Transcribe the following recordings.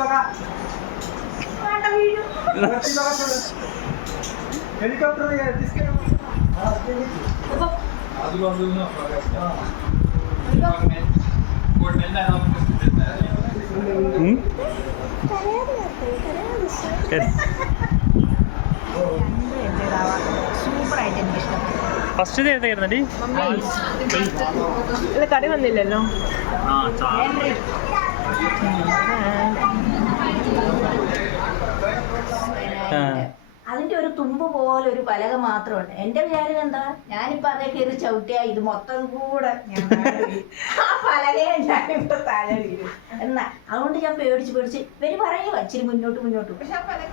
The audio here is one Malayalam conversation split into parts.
बघा हेलिकॉप्टर दिसते आजूबाजूला സൂപ്പറായിട്ട് എനിക്ക് ഇഷ്ടപ്പെട്ടു. ഫസ്റ്റ് ഏതായിരുന്നടി? ഇത് കറി വന്നില്ലല്ലോ. അതിന്റെ ഒരു തുമ്പ് പോലെ ഒരു പലക മാത്രമുണ്ട്. എന്റെ വിചാരം എന്താ, ഞാനിപ്പോ അതേ കയറി ചവിട്ടിയാ ഇത് മൊത്തം കൂടെ ആ പലകയെ ഞാനിപ്പോ താഴെ വീഴും എന്നാ. അതുകൊണ്ട് ഞാൻ പേടിച്ച് ഇവര് പറയുക ഇച്ചിരി മുന്നോട്ട്. പക്ഷെ ആ പലക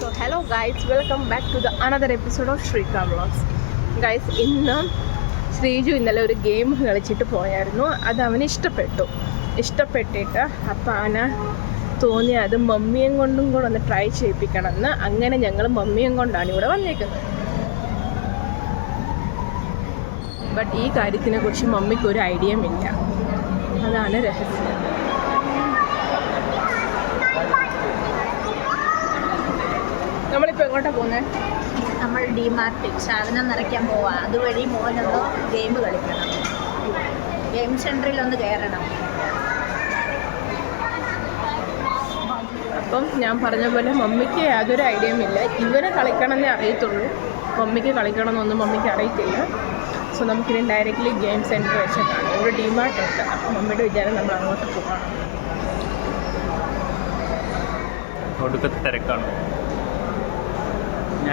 So hello guys, welcome back to the another episode of Shrika Vlogs. Guys, ഇന്ന് ശ്രീജു ഇന്നലെ ഒരു ഗെയിം കളിച്ചിട്ട് പോയായിരുന്നു. അത് അവന് ഇഷ്ടപ്പെട്ടിട്ട് അപ്പം അവന് തോന്നി അത് മമ്മിയും കൊണ്ടും കൂടെ ഒന്ന് ട്രൈ ചെയ്യിപ്പിക്കണമെന്ന്. അങ്ങനെ ഞങ്ങൾ മമ്മിയും കൊണ്ടാണ് ഇവിടെ വന്നേക്കുന്നത്. ബട്ട് ഈ കാര്യത്തിനെ കുറിച്ച് മമ്മിക്ക് ഒരു ഐഡിയയും ഇല്ല. അതാണ് രഹസ്യം. നമ്മളിപ്പോൾ എങ്ങോട്ടാണ് പോകുന്നത്? നമ്മൾ ഡിമാർട്ടിൽ സാധനം നിറയ്ക്കാൻ പോവാം. അതുവഴി മോനൊന്ന് ഗെയിം കളിക്കണം. ഗെയിം സെൻറ്ററിലൊന്ന് കയറണം. അപ്പം ഞാൻ പറഞ്ഞ പോലെ മമ്മിക്ക് യാതൊരു ഐഡിയയും ഇല്ല. ഇവരെ കളിക്കണമെന്നേ അറിയത്തുള്ളൂ, മമ്മിക്ക് കളിക്കണമെന്നൊന്നും മമ്മിക്ക് അറിയത്തില്ല. സോ നമുക്കിനി ഡയറക്റ്റ്ലി ഗെയിം സെൻറ്റർ വെച്ചിട്ടാണ്. ഇവിടെ ഡിമാർട്ട് ഉണ്ട്. അപ്പം മമ്മിയുടെ വിചാരം നമ്മൾ അങ്ങോട്ട് പോകണം. ഒടുക്കത്തെ തിരക്കാണ്.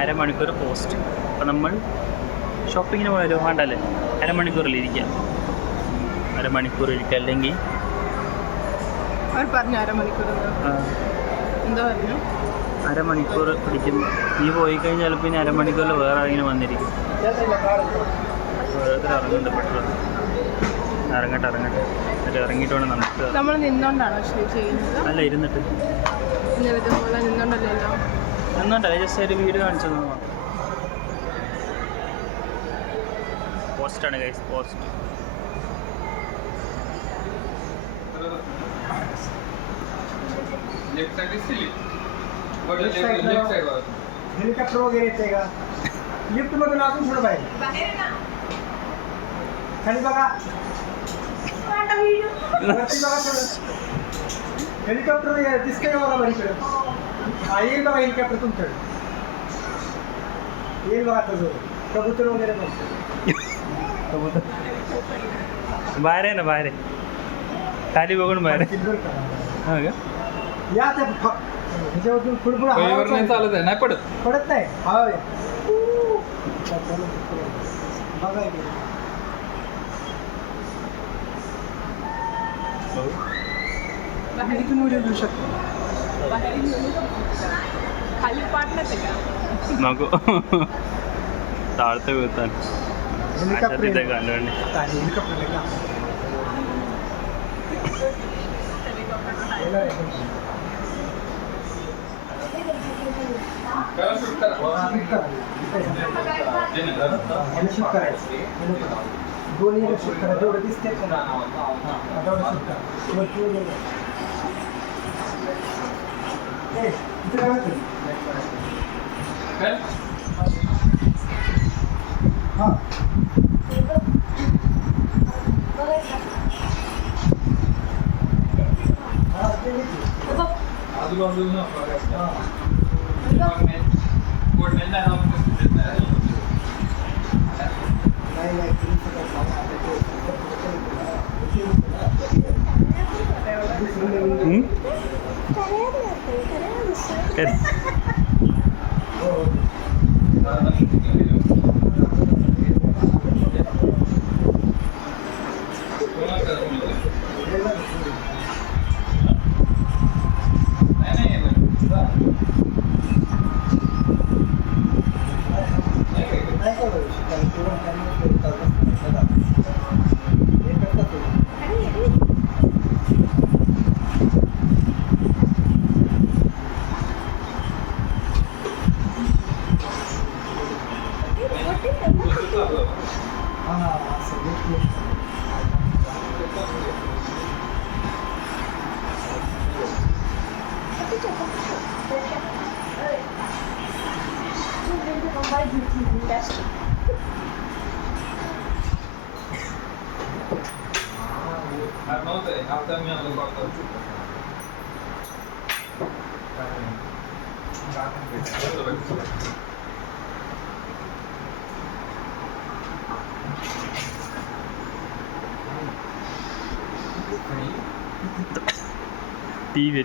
അരമണിക്കൂർ പോസ്റ്റ്. അപ്പം നമ്മൾ ഷോപ്പിങ്ങിന് പോയാലോ? വേണ്ടല്ലേ, അരമണിക്കൂറിൽ ഇരിക്കാം. അരമണിക്കൂർ ഇരിക്കുക. അല്ലെങ്കിൽ അവർ പറഞ്ഞു അരമണിക്കൂർ. എന്താ പറഞ്ഞു? അരമണിക്കൂർ പിടിക്കും. നീ പോയി കഴിഞ്ഞാൽ ചിലപ്പോൾ ഇനി അരമണിക്കൂറിൽ വേറെ ആരെങ്കിലും വന്നിരിക്കും. ഓരോരുത്തർ ഇറങ്ങുന്നുണ്ട്. പെട്ടെന്ന് ഇറങ്ങട്ടെ. എന്നിട്ട് ഇറങ്ങിയിട്ട് വേണം നമുക്ക്. നമ്മൾ നിന്നോണ്ടാണോ ചെയ്യുന്നത്? അല്ല, ഇരുന്നിട്ട്. ഇതുപോലെ നിന്നോണ്ടല്ലോ. നിന്നോണ്ടല്ലേ, ജസ്റ്റ് ഒരു വീഡിയോ കാണിച്ചു തന്നു. പോസ്റ്റാണ് ഗൈസ്, പോസ്റ്റ്. हेलिकॉप्टर वगैरे येते का? लिफ्ट मधून अजून थोडं बाहेर खाली बघा. वरती बघा थोडं. हेलिकॉप्टर दिसतंय का बघा बरीकडे? हा येईल बघा हेलिकॉप्टर तुमच्याकडे. येईल बघा तसं. कबूतर वगैरे पण बाहेर आहे ना, बाहेर आहे. खाली बघून बाहेर आहे. हा का? या ते ह्याच्यावरून फुडफुड नाही चालत आहे, नाही पडत नाही. हा बघा इथून उड्या घेऊ शकतो. खाली पाडण्यात का नको. ताळतं होतं. हेलिकॉप्टर दोन्ही शूट करा. जेवढं दिसते तेवढं शूट करा. हां आजूबाजूला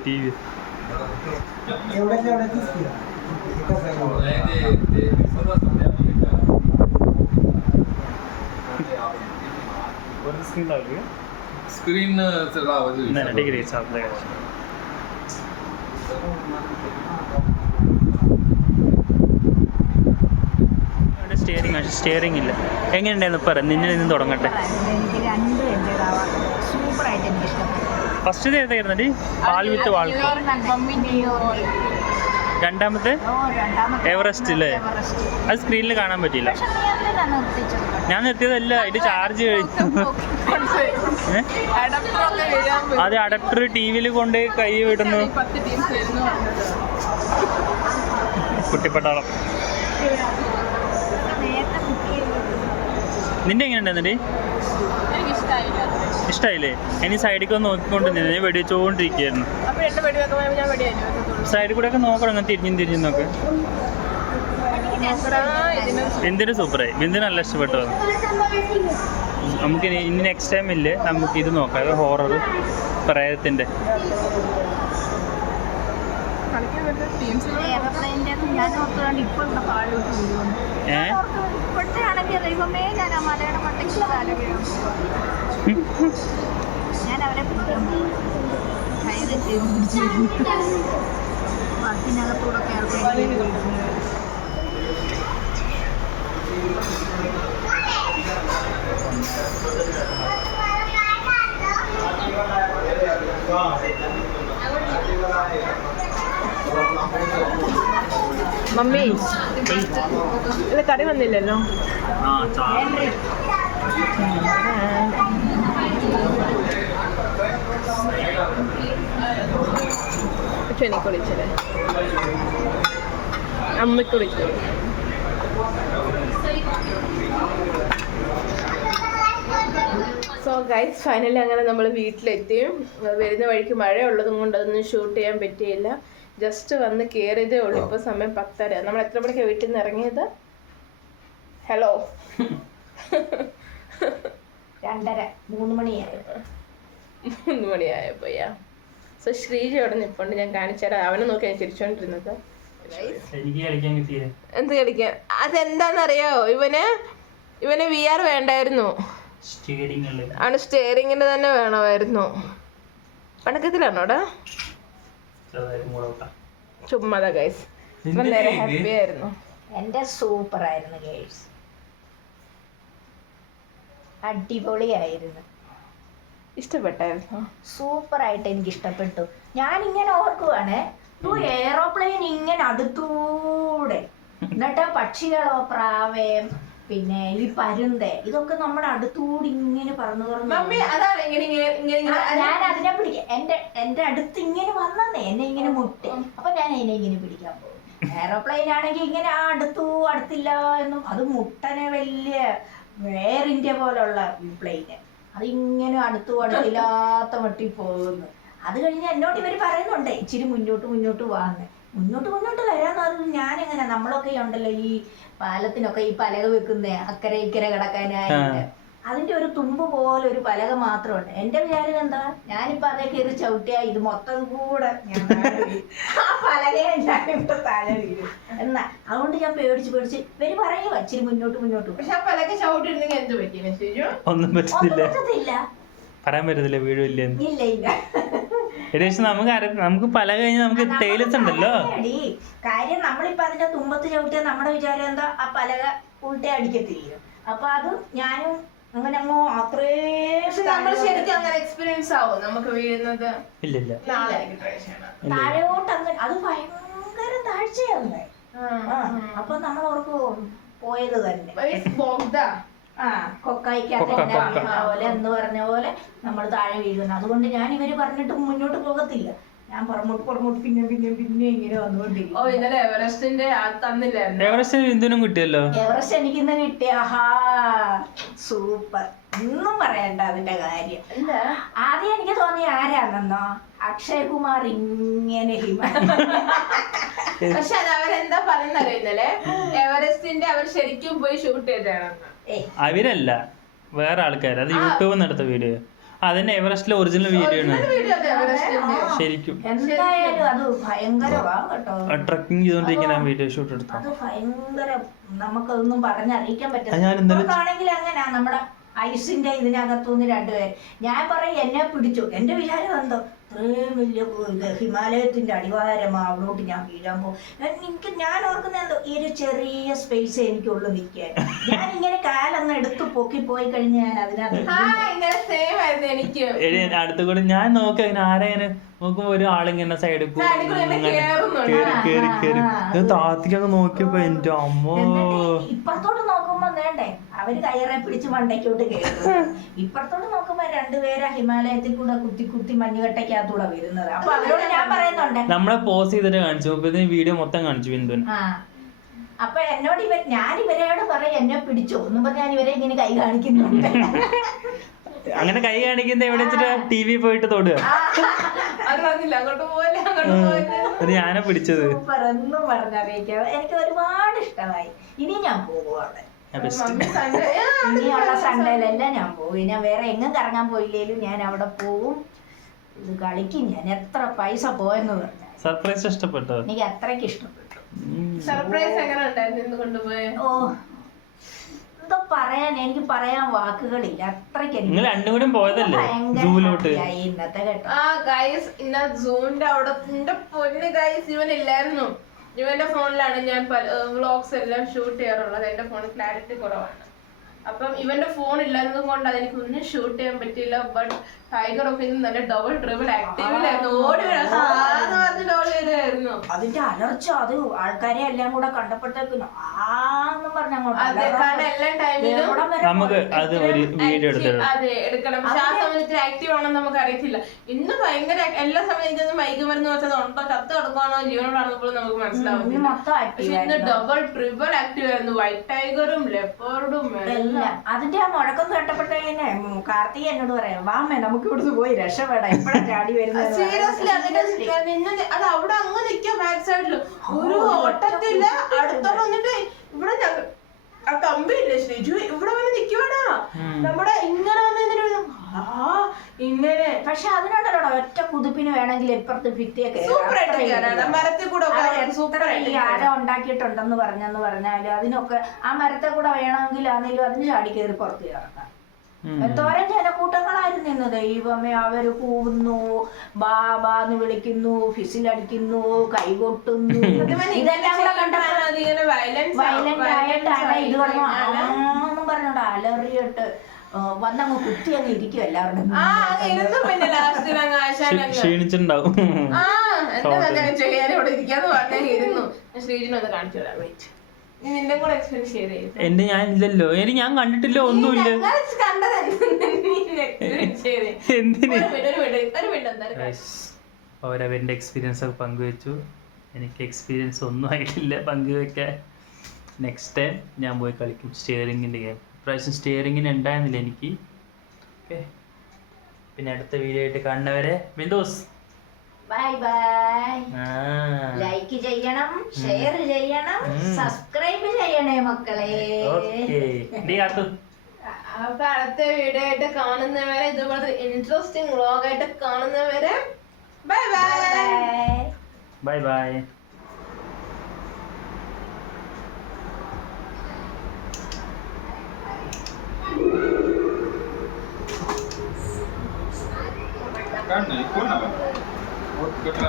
TV. एवढ्याच दिसते. स्क्रीन नाही डिग्री चालतंय. സ്റ്റിയറിംഗ് ഇല്ല. എങ്ങനെയുണ്ടായിരുന്നു പറ, നിന്നിൽ നിന്ന് തുടങ്ങട്ടെ. എനിക്ക് രണ്ടും എൻ്റെതാവാ സൂപ്പറായിട്ട് എനിക്ക് ഇഷ്ടപ്പെട്ടു. ഫസ്റ്റ് ഏതായിരുന്നടി? പാൽ വിത്ത് വാൾക്ക. രണ്ടാമത്തെ എവറസ്റ്റ് അല്ലേ? അത് സ്ക്രീനിൽ കാണാൻ പറ്റിയില്ല. ഞാൻ നിർത്തിയതല്ല, അതിന്റെ ചാർജ് കഴിഞ്ഞു. അത് അഡപ്റ്റർ ടിവിയിൽ കൊണ്ട് കൈ വിടുന്നു. കുട്ടിപ്പട്ടാളം. നിന്റെ എങ്ങനെ ഉണ്ടായിരുന്നടി? ഇഷ്ടമായില്ലേ? ഇനി സൈഡിൽ ഒന്ന് നോക്കിക്കൊണ്ട് നിന്ന് വെടിവെച്ചുകൊണ്ടിരിക്കുകയായിരുന്നു. സൈഡിൽ കൂടെ ഒക്കെ നോക്കണം, അങ്ങനെ തിരിഞ്ഞും നോക്ക്. ബിന്ദിന് സൂപ്പറായി. ബിന്ദിന് നല്ല ഇഷ്ടപ്പെട്ടു. നമുക്ക് ഇനി നെക്സ്റ്റ് ടൈം ഇല്ലേ, നമുക്ക് ഇത് നോക്കാം, ഹൊറർ പ്രേതത്തിൻ്റെ. ഞാൻ ഓർത്തുകൊണ്ട് ഇപ്പോഴത്തെ പാലോട്ട് ഇപ്പോഴത്തെ ആണെങ്കിൽ ദൈവമേ ഞാൻ ആ മലയുടെ മണ്ടയ്ക്കുള്ള കാല വീഴും. ഞാൻ അവരെ പിടിക്കാൻ പോകും. കൈ പിടിച്ചു ബാക്കിനകത്തൂടെ കേൾക്കാൻ. മമ്മി ഇത് കറി വന്നില്ലല്ലോ. എനിക്ക് വിളിച്ചല്ലേ, അമ്മയ്ക്ക് വിളിച്ചത്. സോ ഗൈസ്, ഫൈനലി അങ്ങനെ നമ്മൾ വീട്ടിലെത്തി. വരുന്ന വഴിക്ക് മഴ ഉള്ളതും കൊണ്ട് അതൊന്നും ഷൂട്ട് ചെയ്യാൻ പറ്റിയില്ല. ജസ്റ്റ് വന്ന് കയറിയതേ ഉള്ളൂ. ഇപ്പോൾ സമയം 10:30. നമ്മൾ എത്ര മണിക്കാണ് വീട്ടിൽ നിന്ന് ഇറങ്ങിയത്? ഹലോ 2:30 മണിയായി. 3 മണിയായപ്പോയാ. സോ ശ്രീജ അവിടെ നിൽപ്പുണ്ട്, ഞാൻ കാണിച്ചുതരാം. അവനെ നോക്കി ഞാൻ ചിരിച്ചോണ്ടിരുന്നത്. എന്ത് കളിക്കാൻ? അതെന്താന്നറിയോ, ഇവന് VR വേണ്ടായിരുന്നു. ആണ് സ്റ്റിയറിങ്ങിന്റെ തന്നെ വേണമായിരുന്നു. പണക്കത്തിലാണോടാ? ചുമ്മാതാ ഗൈസ്. നേരെ ഹാപ്പി ആയിരുന്നു. എൻ്റെ സൂപ്പറായിരുന്നു ഗേൾസ്, അടിപൊളിയായിരുന്നു. ഇഷ്ടപ്പെട്ടായിരുന്നു? സൂപ്പറായിട്ട് എനിക്ക് ഇഷ്ടപ്പെട്ടു. ഞാനിങ്ങനെ ഓർക്കുവാണ്, എയറോപ്ലെയിൻ ഇങ്ങനെ അടുത്തൂടെ, എന്നിട്ട് പക്ഷികളോ പ്രാവേം പിന്നെ ഈ പരുന്തെ ഇതൊക്കെ നമ്മുടെ അടുത്തൂടി ഇങ്ങനെ പറന്നു ഞാൻ അതിനെ പിടിക്കാം. എന്റെ അടുത്ത് ഇങ്ങനെ വന്നേ, എന്നെ ഇങ്ങനെ മുട്ടി. അപ്പൊ ഞാൻ അതിനെ ഇങ്ങനെ പിടിക്കാൻ പോകും. എയറോപ്ലെയിൻ ആണെങ്കിൽ ഇങ്ങനെ അടുത്തില്ല എന്നും, അത് മുട്ടനെ വലിയ എയർ ഇന്ത്യ പോലുള്ള പ്ലെയിന് അതിങ്ങനെ അടുത്തില്ലാത്ത മട്ടി പോകുന്നു. അത് കഴിഞ്ഞ് എന്നോട് ഇവർ പറയുന്നുണ്ട് ഇച്ചിരി മുന്നോട്ട് വാന്ന്. മുന്നോട്ട് വരാന്ന്. ഞാനെങ്ങനെ, നമ്മളൊക്കെ ഉണ്ടല്ലോ ഈ പാലത്തിനൊക്കെ ഈ പലക വെക്കുന്നേ അക്കരെ ഇക്കരെ കിടക്കാനായിട്ട്, അതിന്റെ ഒരു തുമ്പ് പോലെ ഒരു പലക മാത്രമുണ്ട്. എന്റെ വിചാരം എന്താ, ഞാനിപ്പോ അതേ കയറി ചവിട്ടിയാ ഇത് മൊത്തം കൂടെ ആ പലകയെ ഞാനിപ്പോ താഴെ വീഴും എന്നാ. അതുകൊണ്ട് ഞാൻ പേടിച്ച് ഇവര് പറയുക ഇച്ചിരി മുന്നോട്ട്. പക്ഷെ ആ പലക ചവിട്ടിരുന്നെങ്കിൽ എന്ത് പറ്റി? ഒന്നും പറ്റത്തില്ല, പറയാൻ പറ്റത്തില്ല, വീഴില്ല. ഇല്ല. നമുക്ക് പല കഴിഞ്ഞ് നമുക്ക് ടൈലസ് ഉണ്ടല്ലോ. കാര്യം നമ്മളിപ്പോ അതിന്റെ തുമ്പത്ത് ചവിട്ടിയാൽ നമ്മുടെ വിചാരം എന്താ, ആ പലക ഉൾട്ടേ അടിക്കത്തില്ല. അപ്പൊ അത് ഞാനും അങ്ങനെ അങ്ങോ അത്രേ എക്സ്പീരിയൻസ് ആവും നമുക്ക് വീഴുന്നത്. ഇല്ല താഴോട്ട് അങ്ങനെ അത് ഭയങ്കര താഴ്ചയാണ്. അപ്പൊ നമ്മൾ ഓർക്ക് പോയത് തന്നെ കൊക്കായിക്കകത്ത് കൊക്ക, തന്നെ കൊക്ക. വീഴുന്ന പോലെ എന്ന് പറഞ്ഞ പോലെ നമ്മൾ താഴെ വീഴുന്നു. അതുകൊണ്ട് ഞാൻ ഇവര് പറഞ്ഞിട്ട് മുന്നോട്ട് പോകത്തില്ല. ഞാൻ പുറമോട്ട് പിന്നെ ഇങ്ങനെ വന്നുകൊണ്ടിരിക്കും. ഓ ഇന്നലെ എവറസ്റ്റിന്റെ തന്നില്ലായിരുന്നു. എവറസ്റ്റ് ഇന്ത്യനും കിട്ടിയല്ലോ. എവറസ്റ്റ് എനിക്കിന്ന് കിട്ടിയ സൂപ്പർ, ഒന്നും പറയണ്ട അതിന്റെ കാര്യം. എന്താ ആദ്യം എനിക്ക് തോന്നി ആരാണെന്നോ, അക്ഷയ് കുമാർ ഇങ്ങനെ പക്ഷെ അത് അവരെന്താ പറയുന്നല്ലോ ഇന്നലെ എവറസ്റ്റിന്റെ അവർ ശരിക്കും പോയി ഷൂട്ട് ചെയ്തതാണെന്ന്. അവരല്ല, വേറെ ആൾക്കാർ. അത് യൂട്യൂബിൽ നടത്ത വീഡിയോ. അതന്നെ എവറസ്റ്റിലെ ഒറിജിനൽ വീഡിയോ ആണ് ശരിക്കും. എന്തായാലും അത് ഭയങ്കരമാ കേട്ടോ. ട്രക്കിംഗ് ചെയ്തോണ്ടിരിക്കുന്ന വീഡിയോ ഷൂട്ട് എടുത്തു. അത് ഭയങ്കര, നമുക്കതൊന്നും പറഞ്ഞറിയിക്കാൻ ഞാൻ ഇന്നലെ പറ്റില്ല. ആണെങ്കിൽ അങ്ങനെയാ നമ്മുടെ ഐസിന്റെ ഇതിനകത്തുനിന്ന് രണ്ടുപേര്. ഞാൻ പറയും എന്നെ പിടിച്ചു. എന്റെ വിചാരം എന്തോ ഇത്രയും വലിയ ഇത് ഹിമാലയത്തിന്റെ അടിവാരമാ, അവിടോട്ട് ഞാൻ വീഴാൻ പോകും. ഞാൻ ഓർക്കുന്ന എന്തോ ഈ ഒരു ചെറിയ സ്പേസ് എനിക്കുള്ളു നിൽക്കാൻ. ഞാൻ ഇങ്ങനെ കാലൊന്ന് എടുത്ത് പൊക്കി പോയി കഴിഞ്ഞ് ഞാൻ അതിനകത്ത് എനിക്ക് അടുത്ത കൂടെ ഞാൻ നോക്കി അതിന് ആരെങ്ങനെ നോക്കുമ്പോ ഒരു ആളിങ്ങനെ സൈഡിൽ കേറി താത്തിക്കൊക്കെ നോക്കിയപ്പോ എന്റെ അമ്മോ. ഇപ്പുറത്തോട്ട് നോക്കുമ്പോ വേണ്ടേ അവര് കയറെ പിടിച്ച് മണ്ടയ്ക്കോട്ട് കയറും. ഇപ്പുറത്തോട്ട് നോക്കുമ്പോ രണ്ടുപേരാ ഹിമാലയത്തിൽ കൂടെ കുത്തി മഞ്ഞുകട്ടയ്ക്കകത്തൂടെ വരുന്നത്. അപ്പൊ അവരോട് ഞാൻ പറയുന്നുണ്ട്, നമ്മളെ പോസ് ചെയ്തിട്ട് കാണിച്ചു, വീഡിയോ മൊത്തം കാണിച്ചു ബിന്ദുവിന്. അപ്പൊ എന്നോട് ഞാൻ ഇവരോട് പറയും എന്നെ പിടിച്ചോ എന്നും പറഞ്ഞ് ഞാൻ ഇവരെ ഇങ്ങനെ കൈ കാണിക്കുന്നുണ്ട്. അങ്ങനെ കൈ കാണിക്കുന്ന എവിടെ വെച്ചിട്ട് TV പോയിട്ട് തൊടുക. അത് ഞാനാ പിടിച്ചത്. സൂപ്പർ ഒന്നും പറഞ്ഞറിയിക്കാം. എനിക്ക് ഒരുപാട് ഇഷ്ടമായി. ഇനി ഞാൻ പോകും അവിടെ. ഇനിയുള്ള സൺഡേയിലെല്ലാം ഞാൻ പോകും. ഞാൻ വേറെ എങ്ങും കറങ്ങാൻ പോയില്ലേലും ഞാൻ അവിടെ പോവും. ഇത് കളിക്കും ഞാൻ. എത്ര പൈസ പോയെന്ന് പറഞ്ഞാൽ സർപ്രൈസ് ഇഷ്ടപ്പെട്ടോ? എനിക്ക് അത്രയ്ക്ക് ഇഷ്ടപ്പെട്ടു. സർപ്രൈസ് എങ്ങനെ ഉണ്ടായിരുന്നു കൊണ്ടുപോയ? ഓ എന്താ പറയാൻ, എനിക്ക് പറയാൻ വാക്കുകളില്ല. അത്രയ്ക്ക് നിങ്ങൾ രണ്ടും കൂടി പോയതല്ലേ സൂലോട്ട്? ഇന്നത്തെ കേട്ടോ. ഗൈസ് ഇന്ന സൂന്റെ അവിടെ പൊന്ന് ഗൈസ് ഇവനില്ലായിരുന്നു. ഇവന്റെ ഫോണിലാണ് ഞാൻ വ്ളോഗ്സ് എല്ലാം ഷൂട്ട് ചെയ്യാറുള്ളത്. എന്റെ ഫോണിൽ ക്ലാരിറ്റി കുറവാണ്. അപ്പം ഇവന്റെ ഫോൺ ഇല്ലാത്തത് കൊണ്ട് അതെനിക്ക് ഒന്നും ഷൂട്ട് ചെയ്യാൻ പറ്റിയില്ല. ബട്ട് ടൈഗർ ഓഫ് നല്ല ഡബിൾ ട്രിപ്പിൾ ആക്റ്റീവിലായിരുന്നു. ഓടി വരുമായിരുന്നു. അതിന്റെ അലർച്ച അത് ആൾക്കാരെ എല്ലാം കൂടെ കണ്ടപ്പോഴത്തേക്കും നമുക്ക് അത് ഒരു വീഡിയോ അതെ എടുക്കണം. പക്ഷെ ആ സമയത്ത് ആക്റ്റീവ് ആണെന്ന് നമുക്ക് അറിയത്തില്ല. ഇന്ന് ഭയങ്കര എല്ലാ സമയത്തും മൈക്ക് മരുന്ന് വെച്ചത് ഉണ്ടോ, ചത്ത് കിടക്കാണോ ജീവനോടാണെന്ന് പോലും നമുക്ക് മനസ്സിലാവുന്നില്ല. പക്ഷെ ഇന്ന് ഡബിൾ ട്രിപ്പിൾ ആക്റ്റീവ് ആയിരുന്നു. വൈറ്റ് ടൈഗറും ലെപ്പേർഡും എല്ലാം. അതിന്റെ ആ മുഴക്കം കേട്ടപ്പോഴത്തേനെ കാർത്തിക എന്നോട് പറയാം, വാമേ നമുക്ക് ഇവിടുന്ന് പോയി രക്ഷപ്പെടാം, എപ്പോഴാ ചാടി വരുന്നത്. സീരിയസ്ലി അത് അവിടെ അങ്ങ് നിൽക്കാം. ബാക്ക് സൈഡില് ഒരു ഓട്ടത്തില് അടുത്തോട്ട് വന്നിട്ട് ഇവിടെ ആ കമ്പിയില്ലേ ശ്രീജു, ഇവിടെ വന്ന് നിക്കുവാടാ. നമ്മുടെ ഇങ്ങനെ ഇങ്ങനെ. പക്ഷെ അതിനുണ്ടല്ലോ ഒറ്റ കുതിപ്പിന് വേണമെങ്കിൽ ഇപ്പുറത്ത് ഭിത്തിയൊക്കെ മരത്തിൽ കൂടെ ഈ ആഴം ഉണ്ടാക്കിയിട്ടുണ്ടെന്ന് പറഞ്ഞാലും അതിനൊക്കെ ആ മരത്തെ കൂടെ വേണമെങ്കിൽ ആണെങ്കിലും അതിന് ചാടി കയറി പുറത്ത് കയറണം. എന്തോരം ജനക്കൂട്ടങ്ങളായിരുന്നു ഇന്ന്. ദൈവമേ, അവര് കൂവുന്നു, ബാബാന്ന് വിളിക്കുന്നു, ഫിസിലടിക്കുന്നു, കൈകൊട്ടുന്നു. ഇതെല്ലാം കൂടെ കണ്ടപ്പോൾ വയലന്റ് ആയിട്ടാണ് ഇത് പറഞ്ഞു പറഞ്ഞോണ്ട് അലറിയിട്ട് വന്നങ്ങ് കുത്തി അങ്ങ് ഇരിക്കും എല്ലാവരും. ക്ഷീണിച്ചിട്ടുണ്ടാവും. ചെയ്യാനിവിടെ ഇരിക്കാന്ന് പറഞ്ഞിരുന്നു. ശ്രീജിനൊന്ന് കാണിച്ചു തരാം. വെയിറ്റ്, നിന്റെ കൂടെ എക്സ്പീരിയൻസ് ചെയ്തേ. എന്റെ ഞാൻ ഇല്ലല്ലോ, ഞാൻ കണ്ടിട്ടില്ല, ഒന്നുമില്ല. എന്തിന് അവരവരുടെ എക്സ്പീരിയൻസ് ഒക്കെ പങ്കുവെച്ചു. എനിക്ക് എക്സ്പീരിയൻസ് ഒന്നും ആയിട്ടില്ല പങ്കുവെക്കാൻ. നെക്സ്റ്റ് ടൈം ഞാൻ പോയി കളിക്കും സ്റ്റിയറിങ്ങിൻ്റെ ഗെയിം. ഇപ്രാവശ്യം സ്റ്റിയറിങ്ങിന് ഉണ്ടായിരുന്നില്ല എനിക്ക്. ഓക്കെ, പിന്നെ അടുത്ത വീഡിയോ ആയിട്ട് കാണുന്നവരെ ബിന്ദുസ് ബൈ ബൈ. ലൈക്ക് ചെയ്യണം, ഷെയർ ചെയ്യണം, സബ്സ്ക്രൈബ് ചെയ്യണേ മക്കളെ. അപ്പൊ അടുത്ത വീഡിയോ ആയിട്ട് കാണുന്നവരെ, ഇതുപോലത്തെ ഇൻട്രസ്റ്റിംഗ് വ്ളോഗ് ആയിട്ട് കാണുന്നവരെ ബൈ ബൈ. Bye bye. काढणार कोण आला कटला